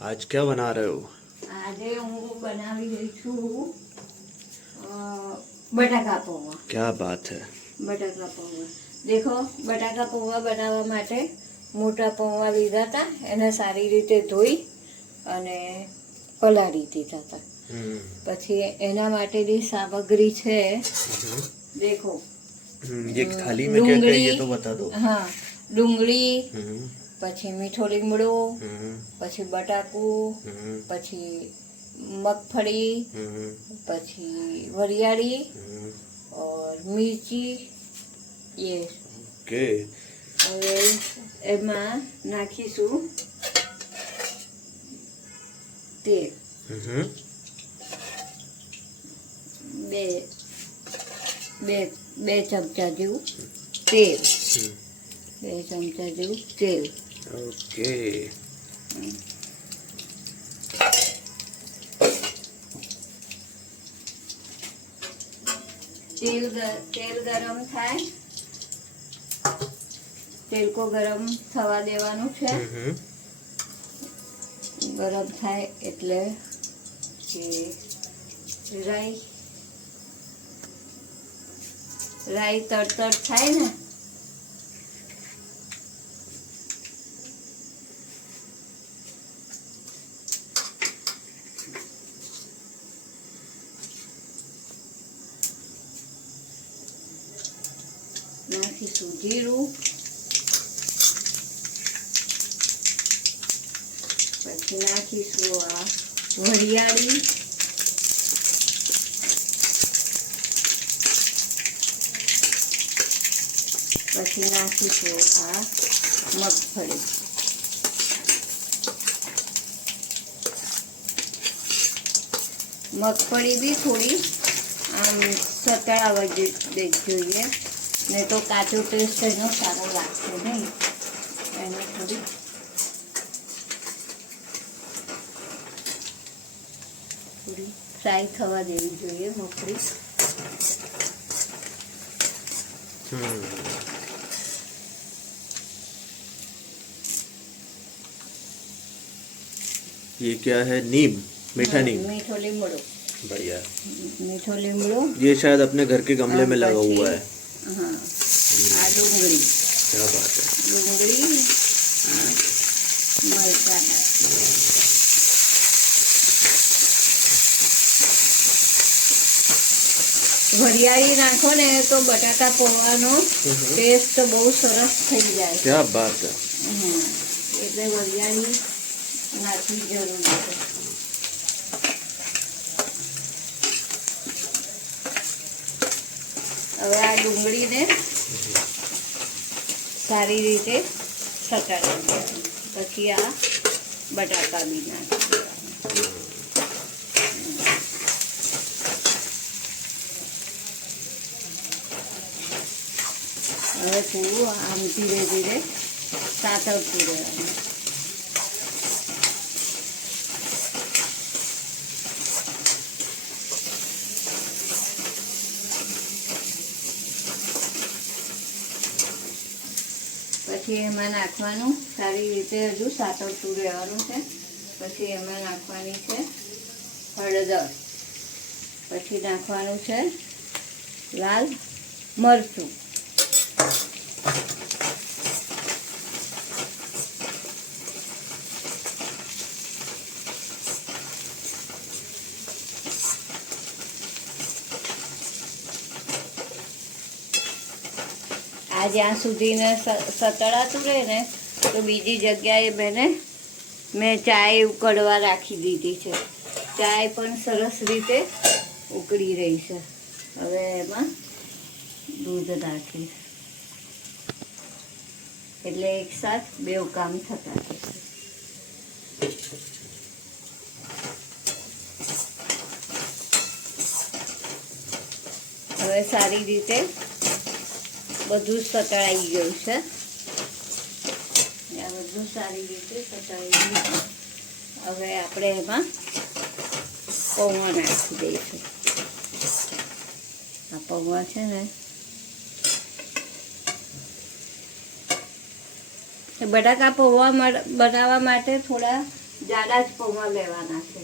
आज क्या बना रहे हो? आज हूँ बनावी रही छू बटाका पौवा। क्या बात है। बटाका पौવા देखो, बटाકા પૌવા બનાવવા માટે મોટા પૌવા લીધા હતા, એને સારી રીતે ધોઈ અને પલાળી દીધા હતા। પછી એના માટેની સામગ્રી છે, देखो ये थाली में क्या क्या ये तो बता दो। हाँ, ડુંગળી, પછી મીઠો લીમડો, પછી બટાકું, પછી મગફળી, પછી વરિયાળી और मिर्ची, ये ओके। હવે એમાં નાખીશું તેલ, બે બે બે ચમચા જેવું તેલ, 2 ચમચા જેવું તેલ। ओके। तेल गरम थाय, तेल को गरम थवा देवानुं छे। गरम थाय एटले राई तड़तड़ थाय ने નાખીશું જીરું, પછી નાખીશું આ વરિયાળી, પછી નાખીશું આ મગફળી, મગફળી બી થોડી આમ સતળાવા જોઈએ, नहीं तो काचो टेस्ट एनो सारो लागशे नहीं। एने थोड़ी फ्राई थवा देवी जोईए मगफળી। ये क्या है? नीम, मीठा नीम, मीठो लीमड़ो। बढ़िया। मीठो लीमड़ो ये शायद अपने घर के गमले में लगा हुआ है। हाँ, आ डूंगरी, क्या बात है। डूंगरी मरचा वरियाળી नाखो ने तो बटाका पौવાનો टेस्ट बहुत सरस थई जाय। क्या बात है। એટલે વરિયાળી નાખવી જરૂરી છે। હવે આ ડુંગળીને સારી રીતે સટાડી દેવાનું, પછી આ બટાકા બી નાખી દેવાના। હવે થોડું આમ ધીરે ધીરે સાતળતું રહેવાનું। પછી એમાં નાખવાનું સારી રીતે હજુ સાતળતું રહેવાનું છે। પછી એમાં નાખવાની છે હળદર, પછી નાખવાનું છે લાલ મરચું, आ ज्यां सुधी ने सतळातुं रहे ने तो बीजी जग्याए मैं चाय उकळवा राखी दीधी छे। चाय पण सरस रीते उकળી रही छे। हवे एमां दूध नाखीश એટલે એક સાથ બેવ કામ થતા રહેશે। હવે સારી રીતે બધું સતળાઈ ગયું છે। આ બધું સારી રીતે સતળાઈ ગયું। હવે આપણે એમાં પૌવા નાખી દઈશું। આ પૌવા છે ને બટાકા પૌવા બનાવવા માટે થોડા જાડા જ પૌવા લેવાના છે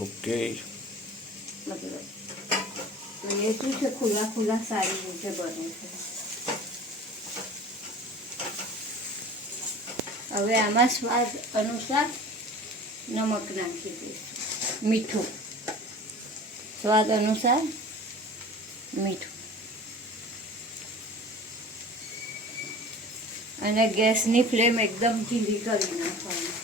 ओके મતલબ અને એ શું છે ખુલ્લા ખુલ્લા સારી રીતે બને છે. હવે આમાં સ્વાદ અનુસાર નમક નાખી દઈશું, મીઠું સ્વાદ અનુસાર મીઠું, અને ગેસની ફ્લેમ એકદમ ધીરી કરી નાખવાની.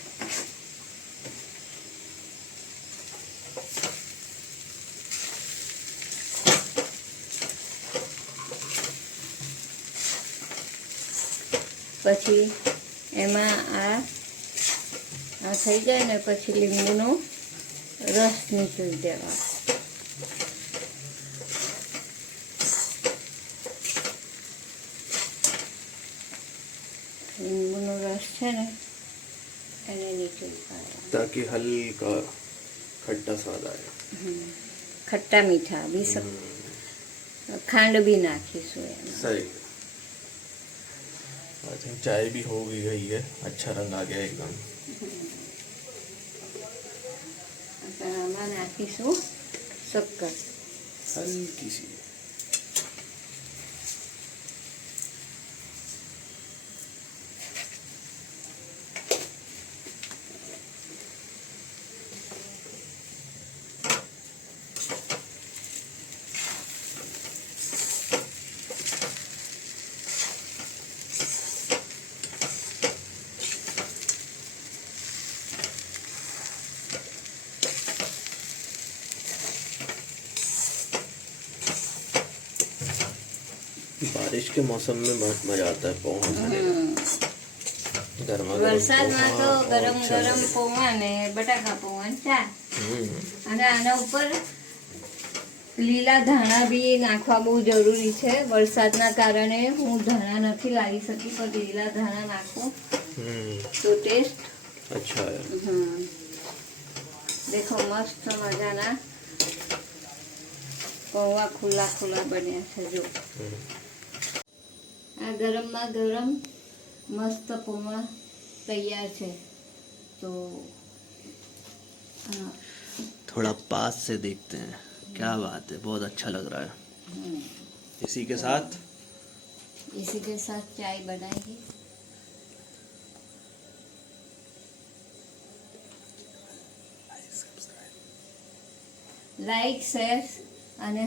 પછી એમાં આ થઈ જાય ને પછી લીંબુનો રસ નીકળી દેવાનો. લીંબુનો રસ છે ને એને નીકળી કાઢવાનો ताकि हल्का खट्टा स्वाद आए. ખટ્ટા મીઠા બી ખાંડ બી નાખીશું એમાં. सही. आई थिंक चाय भी हो गई है, अच्छा रंग आ गया एकदम. આમાં નાખીશું શક્કર. हल्की सी. बारिश के मौसम में बहुत मजा आता है पोहा खाने का. गरमा વરસાદમાં તો ગરમ ગરમ પૌવા ને બટાકા પૌવા ને ચા. અને આના ઉપર લીલા ધાણા બી નાખવા બહુ જરૂરી છે. વરસાદના કારણે હું ધાણા નથી લાવી શકી, પણ લીલા ધાણા નાખું તો ટેસ્ટ अच्छा है. દેખો મસ્ત મજાના પૌવા ખુલ્લા ખુલ્લા બન્યા છે. જો આ ગરમમાં ગરમ મસ્ત પૌવા તૈયાર છે. તો थोड़ा पास से देखते हैं. क्या बात है, बहुत अच्छा लग रहा है. इसी के साथ इसी के साथ चाय बनाएंगे. લાઈક શેર અને